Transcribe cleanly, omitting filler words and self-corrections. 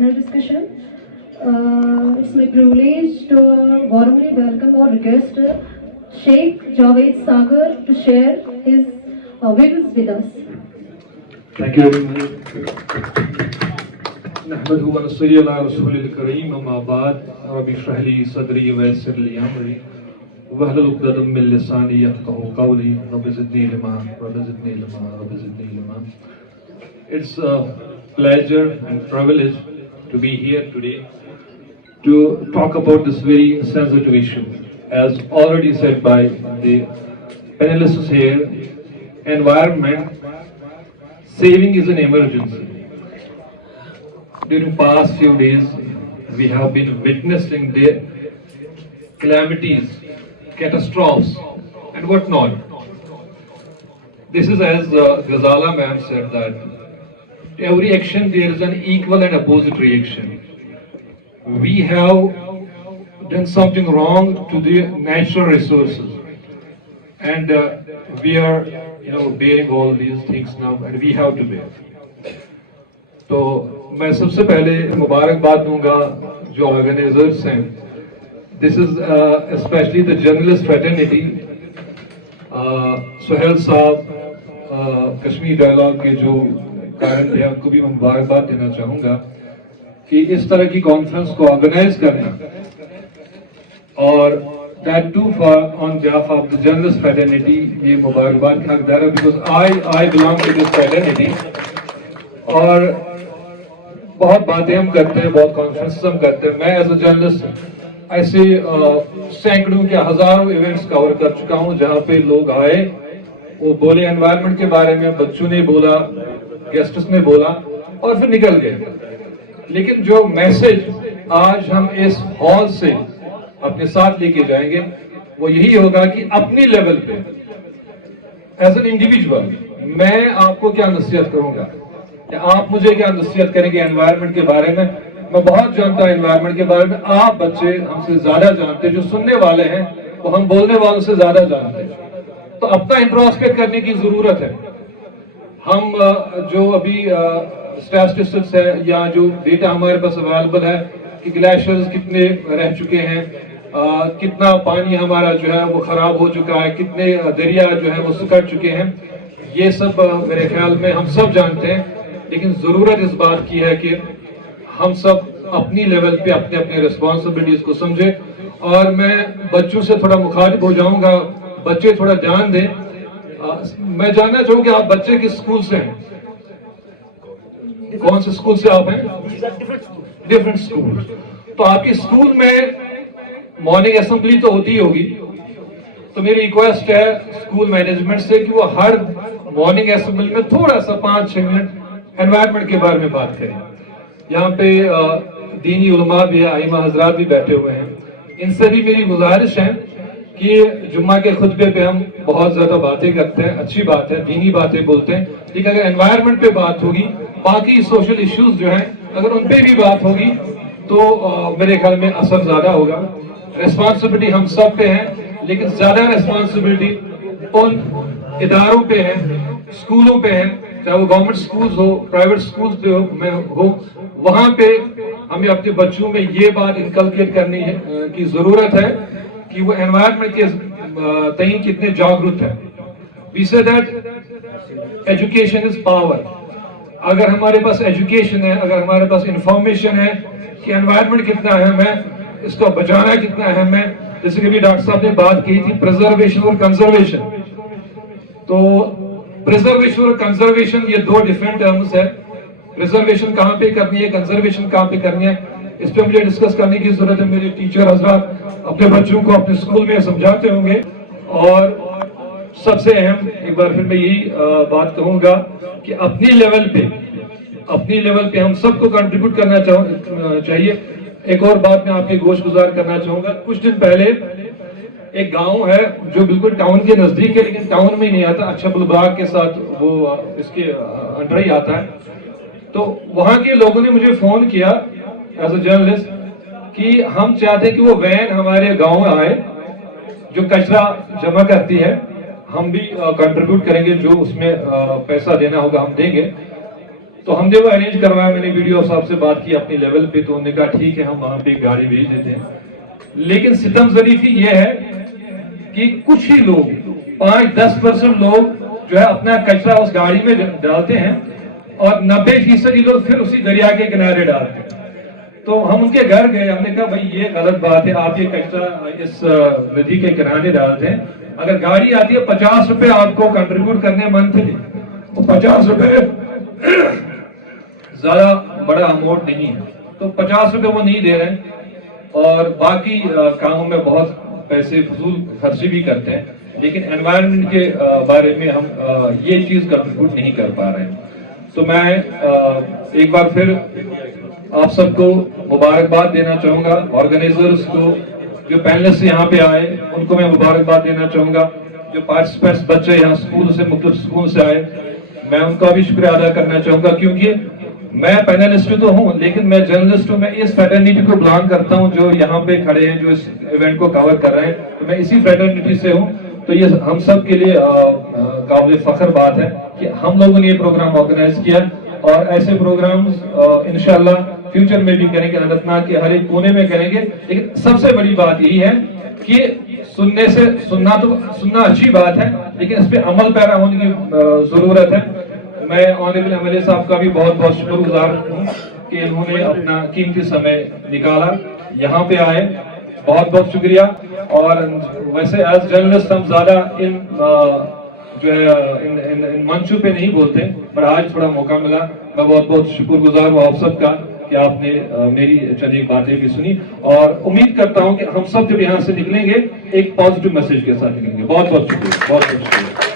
panel discussion. It's my privilege to warmly welcome or request Sheikh Javed Sagar to share his views with us. Thank you very much. نحمده ونصلي على رسول الكريم أما بعد رب اشرح لي صدري ويسر لي أمري واحلل عقدة من لساني يفقهوا قولي رب زدني علما رب زدني علما رب زدني علما. It's a pleasure and privilege to be here today to talk about this very sensitive issue. As already said by the panelists here, environment saving is an emergency. During past few days, we have been witnessing the calamities, catastrophes, and whatnot. This is as Ghazala ma'am said that every action there is an equal and opposite reaction. We have done something wrong to the natural resources, and we are, bearing all these things now, and we have to bear. تو میں سب سے پہلے مبارکباد دوں گا جو organisers ہیں. This is especially the journalist fraternity. Sohail صاحب Kashmir dialogue کے جو کارن تھے ان کو بھی میں مبارکباد دینا چاہوں گا کہ اس طرح کی کانفرنس کو آرگنائز کرنا, اور that too for on behalf of the journalist fraternity. یہ مبارکباد کا حقدار ہے because I belong to this fraternity. اور بہت باتیں ہم کرتے ہیں, بہت کانفرنسز ہم کرتے ہیں. میں ایز اے جرنلسٹ ایسے سینکڑوں کے ہزاروں ایونٹس کور کر چکا ہوں جہاں پہ لوگ آئے, وہ بولے انوائرمنٹ کے بارے میں, بچوں نے بولا, گیسٹس نے بولا اور پھر نکل گئے. لیکن جو میسج آج ہم اس ہال سے اپنے ساتھ لے کے جائیں گے وہ یہی ہوگا کہ اپنی لیول پہ ایز این انڈیویجول میں آپ کو کیا نصیحت کروں گا, آپ مجھے کیا نصیحت کریں گے انوائرمنٹ کے بارے میں. میں بہت جانتا ہوں انوائرمنٹ کے بارے میں, آپ بچے ہم سے زیادہ جانتے, جو سننے والے ہیں وہ ہم بولنے والوں سے زیادہ جانتے. تو اپنا انٹروسپیکٹ کرنے کی ضرورت ہے. ہم جو ابھی اسٹیٹسٹکس ہے یا جو ڈیٹا ہمارے پاس اویلیبل ہے کہ گلیشیئرز کتنے رہ چکے ہیں, کتنا پانی ہمارا جو ہے وہ خراب ہو چکا ہے, کتنے دریا جو ہے وہ سکڑ چکے ہیں, یہ سب میرے خیال میں ہم سب جانتے ہیں. لیکن ضرورت اس بات کی ہے کہ ہم سب اپنی لیول پہ اپنے اپنے ریسپانسبلٹیز کو سمجھیں. اور میں بچوں سے تھوڑا مخاطب ہو جاؤں گا, بچے تھوڑا دھیان دیں. میں جاننا چاہوں کہ آپ بچے کس اسکول سے ہیں, کون سے اسکول سے آپ ہیں؟ Different school. تو آپ کے اسکول میں مارننگ اسمبلی تو ہوتی ہی ہوگی. تو میری ریکویسٹ ہے اسکول مینجمنٹ سے کہ وہ ہر مارننگ اسمبلی میں تھوڑا سا 5-6 منٹ انوائرمنٹ کے بارے میں بات کریں. یہاں پہ دینی علماء بھی ہیں, ائمہ حضرات بھی بیٹھے ہوئے ہیں. ان سے بھی میری گزارش ہے کہ جمعہ کے خطبے پہ ہم بہت زیادہ باتیں کرتے ہیں, اچھی بات ہے, دینی باتیں بولتے ہیں, لیکن اگر انوائرمنٹ پہ بات ہوگی, باقی سوشل ایشوز جو ہیں اگر ان پہ بھی بات ہوگی تو میرے خیال میں اثر زیادہ ہوگا. ریسپانسبلٹی ہم سب پہ ہے, لیکن زیادہ ریسپانسبلٹی ان اداروں پہ ہے, اسکولوں پہ ہے, چاہے وہ گورنمنٹ اسکولز ہو, پرائیویٹ اسکولز میں ہو. وہاں پہ ہمیں اپنے بچوں میں یہ بات انکلکیٹ کرنے کی ضرورت ہے کہ وہ انوائرمنٹ کے تئیں کتنے جاگرت ہیں. We say that education is power. اگر ہمارے پاس ایجوکیشن ہے, اگر ہمارے پاس انفارمیشن ہے کہ انوائرمنٹ کتنا اہم ہے, اس کو بچانا کتنا اہم ہے, جیسے کہ بھی ڈاکٹر صاحب نے بات کی تھی پریزرویشن اور کنزرویشن. تو پریزرویشن اور کنزرویشن یہ دو ڈیفرنٹ ٹرمز ہے. پریزرویشن کہاں پہ کرنی ہے, کنزرویشن کہاں پہ کرنی ہے, اس پہ مجھے ڈسکس کرنے کی ضرورت ہے. میرے ٹیچر حضرات اپنے بچوں کو اپنے اسکول میں سمجھاتے ہوں گے. اور سب سے اہم ایک بار پھر میں یہی بات کہوں گا کہ اپنی لیول پہ ہم سب کو کنٹریبیوٹ کرنا چاہیے. ایک اور بات میں آپ کے گوش گزار کرنا چاہوں گا. کچھ دن پہلے ایک گاؤں ہے جو بالکل ٹاؤن کے نزدیک ہے, لیکن ٹاؤن میں نہیں آتا, اچھا بلباغ کے ساتھ وہ اس کے انڈر ہی آتا ہے. تو وہاں کے لوگوں نے مجھے فون کیا ایز اے جرنلسٹ کہ ہم چاہتے ہیں کہ وہ وین ہمارے گاؤں میں آئے جو کچرا جمع کرتی ہے, ہم بھی کنٹریبیوٹ کریں گے, جو اس میں پیسہ دینا ہوگا ہم دیں گے. تو ہم نے وہ ارینج کروایا. میں نے ویڈیو صاحب سے بات کی اپنی لیول پہ, تو انہوں نے کہا ٹھیک ہے ہم وہاں پہ ایک گاڑی بھیج دیتے ہیں. لیکن ستم ظریفی یہ ہے کہ کچھ ہی لوگ 5-10% لوگ جو ہے اپنا کچرا اس گاڑی میں ڈالتے ہیں اور 90% لوگ پھر اسی دریا کے کنارے ڈالتے ہیں. تو ہم ان کے گھر گئے, ہم نے کہا بھائی یہ غلط بات ہے, آپ یہ کچرا اس ندی کے کنارے ڈالتے ہیں. اگر گاڑی آتی ہے 50 روپے آپ کو کنٹریبیوٹ کرنے منتھلی, تو 50 روپے زیادہ بڑا اماؤنٹ نہیں ہے, تو 50 روپے وہ نہیں دے رہے ہیں اور باقی کاموں میں بہت پیسے فضول خرچی بھی کرتے ہیں, لیکن انوائرمنٹ کے بارے میں ہم یہ چیز کنٹریبیوٹ نہیں کر پا رہے ہیں. تو میں ایک بار پھر آپ سب کو مبارکباد دینا چاہوں گا, آرگنائزرز کو, جو پینلسٹ یہاں پہ آئے ان کو میں مبارکباد دینا چاہوں گا, جو پارٹیسپینٹس بچے یہاں اسکول سے مختلف اسکول سے آئے میں ان کا بھی شکریہ ادا کرنا چاہوں گا, کیونکہ میں پینلسٹ تو ہوں لیکن میں جرنلسٹ ہوں. میں اس فریٹرنیٹی کو بلانگ کرتا ہوں جو یہاں پہ کھڑے ہیں, جو اس ایونٹ کو کور کر رہے ہیں, تو میں اسی فریٹرنیٹی سے ہوں. تو یہ ہم سب کے لیے قابل فخر بات ہے کہ ہم لوگوں نے یہ پروگرام آرگنائز کیا, اور ایسے پروگرامز انشاءاللہ فیوچر میں بھی کریں گے, اننت ناگ کے ہر ایک کونے میں کریں گے. لیکن سب سے بڑی بات یہی ہے کہ سننا اچھی بات ہے, لیکن اس پہ عمل پیرا ہونے کی ضرورت ہے. میں آنریبل ایم ایل اے صاحب کا بھی بہت بہت شکر گزار ہوں کہ انہوں نے اپنا قیمتی سمے نکالا, یہاں پہ آئے, بہت بہت شکریہ. اور ویسے ایز جرنلسٹ ہم زیادہ ان جو ہے ان منچوں پہ نہیں بولتے, پر آج تھوڑا موقع ملا. میں بہت بہت شکر گزار ہوں آپ سب کا کہ آپ نے میری چند باتیں بھی سنی, اور امید کرتا ہوں کہ ہم سب جب یہاں سے نکلیں گے ایک پازیٹیو میسج کے ساتھ نکلیں گے. بہت بہت شکریہ, بہت بہت شکریہ.